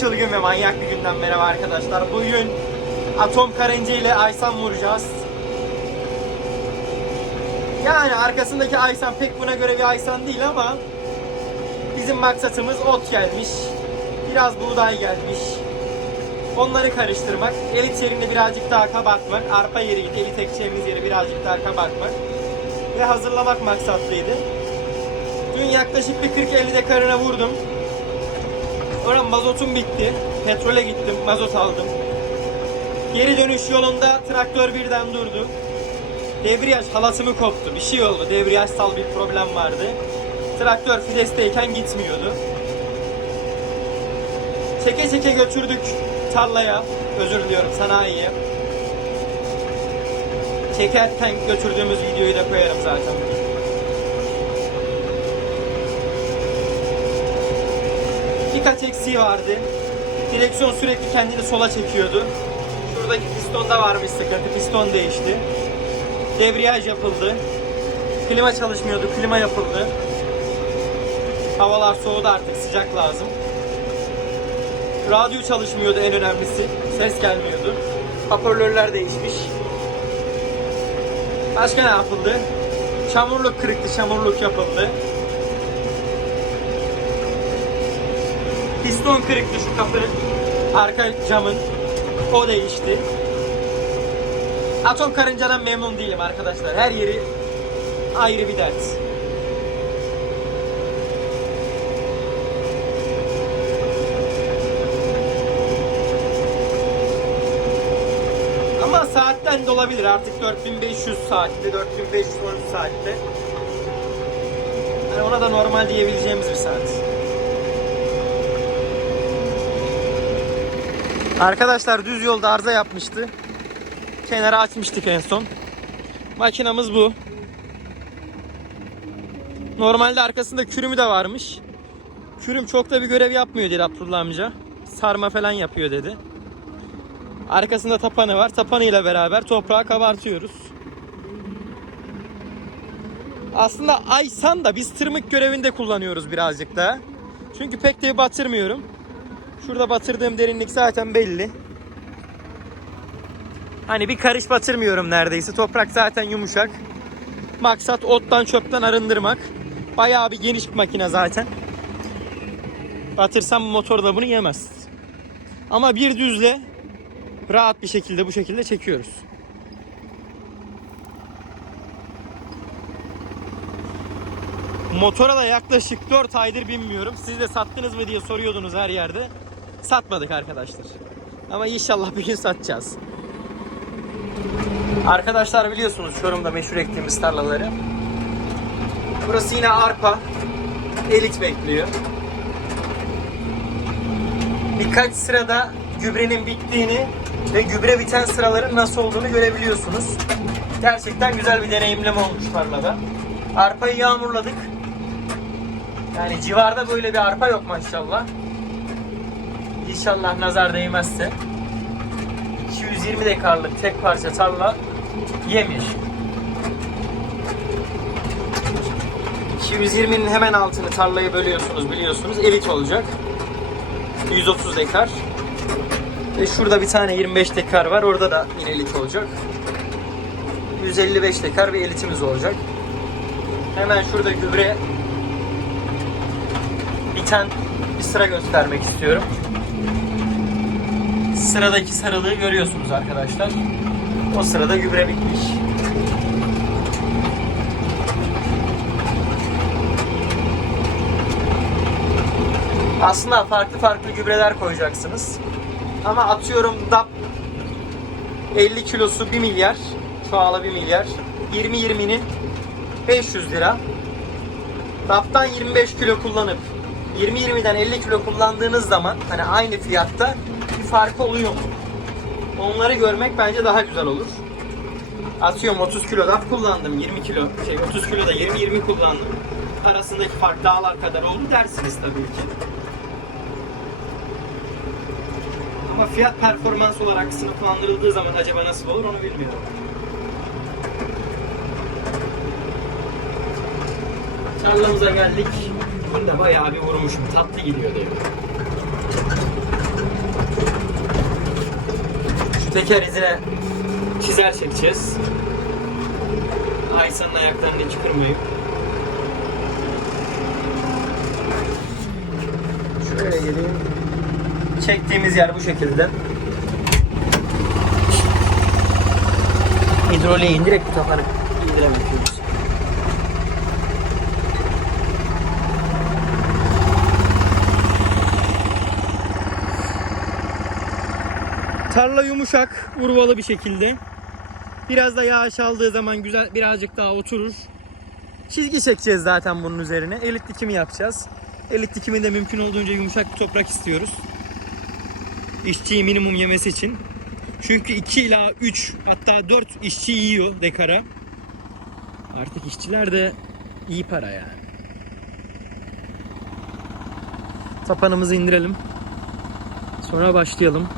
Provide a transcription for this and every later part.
çılgın ve manyak bir günden merhaba arkadaşlar. Bugün atom karınca ile Aysan vuracağız. Yani arkasındaki Aysan pek buna göre bir Aysan değil ama bizim maksatımız ot gelmiş. Biraz buğday gelmiş. Onları karıştırmak. Elit yerini birazcık daha kabartmak. Arpa yeriydi. Elit ekeceğimiz yeri birazcık daha kabartmak. Ve hazırlamak maksatlıydı. Dün yaklaşık bir 40-50 dekarına vurdum. Sonra mazotum bitti. Petrole gittim, mazot aldım. Geri dönüş yolunda traktör birden durdu. Debriyaj halatımı koptu. Bir şey oldu. Debriyajsal bir problem vardı. Traktör fidesteyken gitmiyordu. Çeke çeke götürdük tarlaya. Özür diliyorum sanayiye. Çekerken götürdüğümüz videoyu da koyarım zaten. Birkaç eksiği vardı. Direksiyon sürekli kendini sola çekiyordu. Şuradaki pistonda varmış sıkıntı. Piston değişti. Debriyaj yapıldı. Klima çalışmıyordu. Klima yapıldı. Havalar soğudu artık. Sıcak lazım. Radyo çalışmıyordu en önemlisi. Ses gelmiyordu. Hoparlörler değişmiş. Başka ne yapıldı? Çamurluk kırıktı. Çamurluk yapıldı. Piston kırıktı şu kapının. Arka camın. O değişti. Atom karıncadan memnun değilim arkadaşlar. Her yeri ayrı bir dert. Ama saatten de olabilir artık 4500 saatte, 4513 saatte. Yani ona da normal diyebileceğimiz bir saat. Arkadaşlar düz yolda arıza yapmıştı. Kenara açmıştık en son. Makinamız bu. Normalde arkasında kürümü de varmış. Kürüm çok da bir görev yapmıyor dedi Abdullah amca. Sarma falan yapıyor dedi. Arkasında tapanı var. Tapanıyla beraber toprağı kabartıyoruz. Aslında Aysan da biz tırmık görevinde kullanıyoruz birazcık daha. Çünkü pek de batırmıyorum. Şurada batırdığım derinlik zaten belli. Hani bir karış batırmıyorum neredeyse. Toprak zaten yumuşak. Maksat ottan çöpten arındırmak. Bayağı bir geniş bir makine zaten. Batırsam motor da bunu yemez. Ama bir düzle rahat bir şekilde bu şekilde çekiyoruz. Motora da yaklaşık 4 aydır binmiyorum. Siz de sattınız mı diye soruyordunuz her yerde. Satmadık arkadaşlar. Ama inşallah bir gün satacağız. Arkadaşlar biliyorsunuz Çorum'da meşhur ektiğimiz tarlaları. Burası yine arpa. Elit bekliyor. Birkaç sırada gübrenin bittiğini ve gübre biten sıraların nasıl olduğunu görebiliyorsunuz. Gerçekten güzel bir deneyimleme olmuş tarlada. Arpayı yağmurladık. Yani civarda böyle bir arpa yok maşallah. İnşallah nazar değmezse. 220 dekarlık tek parça tarla yemir. 220'nin hemen altını tarlayı bölüyorsunuz biliyorsunuz. Elit olacak. 130 dekar. Ve şurada bir tane 25 dekar var. Orada da yine elit olacak. 155 dekar bir elitimiz olacak. Hemen şurada gübre biten bir sıra göstermek istiyorum. Sıradaki sarılığı görüyorsunuz arkadaşlar. O sırada gübre bitmiş. Aslında farklı farklı gübreler koyacaksınız. Ama atıyorum DAP 50 kilosu 1 milyar. Çuvala 1 milyar. 20-20'nin 500 lira. DAP'tan 25 kilo kullanıp 20-20'den 50 kilo kullandığınız zaman hani aynı fiyatta farkı oluyor mu? Onları görmek bence daha güzel olur. Atıyorum 30 kilo DAP kullandım, 20 kilo, şey 30 kilo da 20-20 kullandım. Arasındaki fark dağlar kadar oldu dersiniz tabii ki. Ama fiyat performans olarak sınıflandırıldığı zaman acaba nasıl olur onu bilmiyorum. Tarlamıza geldik. Bunda bayağı bir vurmuşum. Tatlı gidiyor diye. Teker izine çizer çekeceğiz. Aysan'ın ayaklarını hiç kırmayayım. Şöyle geleyim. Çektiğimiz yer bu şekilde. Hidroliği indirek bu tapanı indiremiyoruz. Tarla yumuşak, urvalı bir şekilde. Biraz da yağış aldığı zaman güzel birazcık daha oturur. Çizgi çekeceğiz zaten bunun üzerine. Elit dikimi yapacağız. Elit dikiminde mümkün olduğunca yumuşak bir toprak istiyoruz. İşçiyi minimum yemesi için. Çünkü 2 ila 3 hatta 4 işçi yiyor dekara. Artık işçiler de iyi para yani. Tapanımızı indirelim. Sonra başlayalım.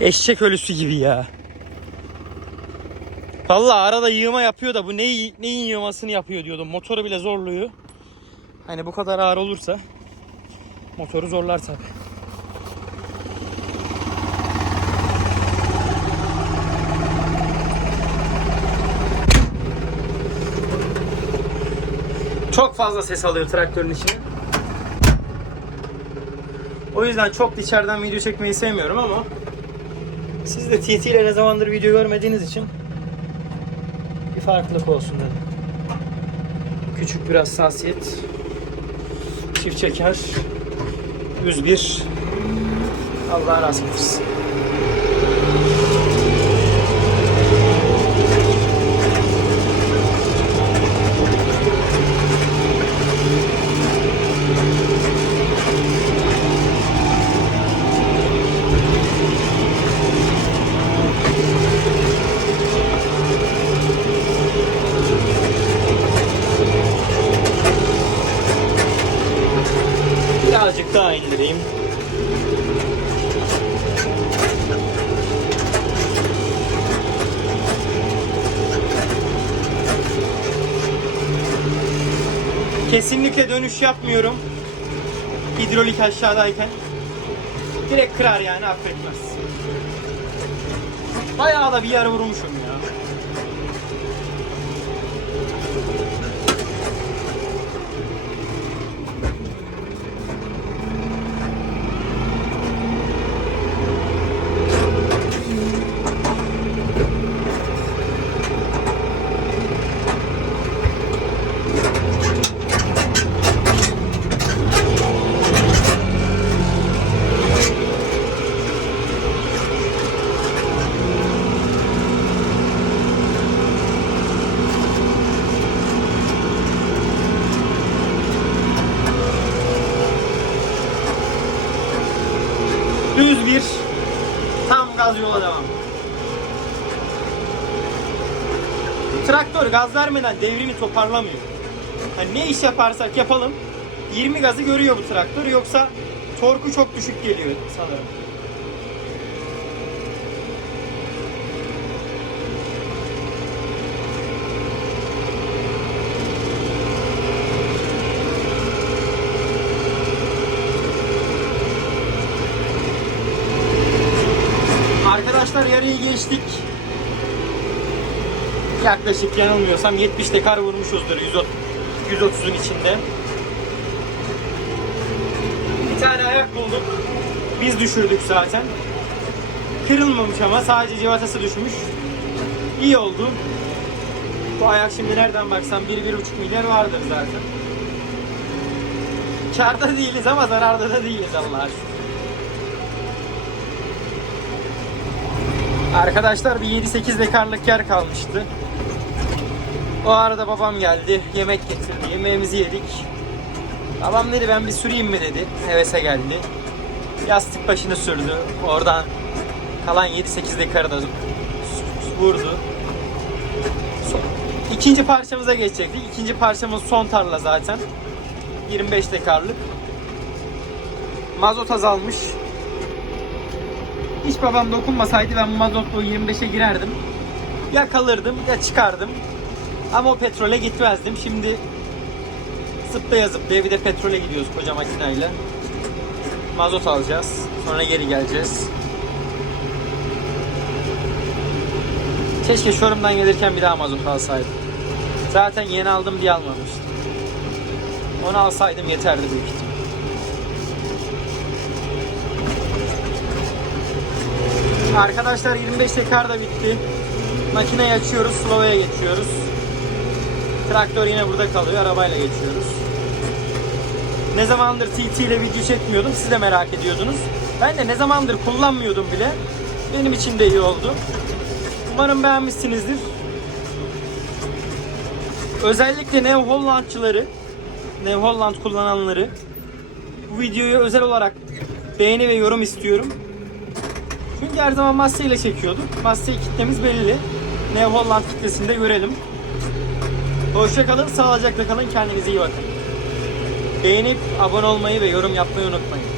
Eşek ölüsü gibi ya. Vallahi arada yığma yapıyor da bu neyi, neyin yığmasını yapıyor diyordum. Motoru bile zorluyor. Hani bu kadar ağır olursa motoru zorlar tabi. Çok fazla ses alıyor traktörün içine. O yüzden çok içeriden video çekmeyi sevmiyorum ama siz de TT ile ne zamandır video görmediğiniz için bir farklılık olsun dedim. Küçük bir hassasiyet. Çift çeker. 101. Allah rast getirsin. Birazcık daha indireyim. Kesinlikle dönüş yapmıyorum. Hidrolik aşağıdayken. Direkt kırar yani affetmez. Bayağı da bir yer vurmuşum ya. Düz bir tam gaz yola devam. Traktör gaz vermeden devrini toparlamıyor. Hani ne iş yaparsak yapalım 20 gazı görüyor bu traktör yoksa torku çok düşük geliyor sanırım. Arkadaşlar yarıyı geçtik. Yaklaşık yanılmıyorsam 70 dekar vurmuşuzdur 130'un içinde. Bir tane ayak bulduk. Biz düşürdük zaten. Kırılmamış ama sadece civatası düşmüş. İyi oldu. Bu ayak şimdi nereden baksan 1-1,5 milyar vardır zaten. Karda değiliz ama zararda da değiliz Allah'a şükür. Arkadaşlar bir 7-8 dekarlık yer kalmıştı. O arada babam geldi. Yemek getirdi. Yemeğimizi yedik. Babam dedi ben bir süreyim mi dedi. Hevese geldi. Yastık başını sürdü. Oradan kalan 7-8 dekarı da vurdu. İkinci parçamıza geçecektik. İkinci parçamız son tarla zaten. 25 dekarlık. Mazot azalmış. Hiç babam dokunmasaydı ben mazotlu 25'e girerdim. Ya kalırdım ya çıkardım. Ama o petrole gitmezdim. Şimdi zıplaya zıplaya bir de petrole gidiyoruz koca makineyle. Mazot alacağız. Sonra geri geleceğiz. Keşke showroom'dan gelirken bir daha mazot alsaydım. Zaten yeni aldım diye almamıştım. Onu alsaydım yeterdi büyük ihtimal. Arkadaşlar 25 tekar da bitti. Makineyi açıyoruz, Slova'ya geçiyoruz. Traktör yine burada kalıyor, arabayla geçiyoruz. Ne zamandır TT ile video çekmiyordum, siz de merak ediyordunuz. Ben de ne zamandır kullanmıyordum bile. Benim için de iyi oldu. Umarım beğenmişsinizdir. Özellikle New Hollandçıları, New Holland kullananları bu videoyu özel olarak beğeni ve yorum istiyorum. Çünkü her zaman Massey ile çekiyorduk. Massey kitlemiz belli. New Holland kitlesini de görelim. Hoşça kalın, sağlıcakla kalın, kendinize iyi bakın. Beğenip abone olmayı ve yorum yapmayı unutmayın.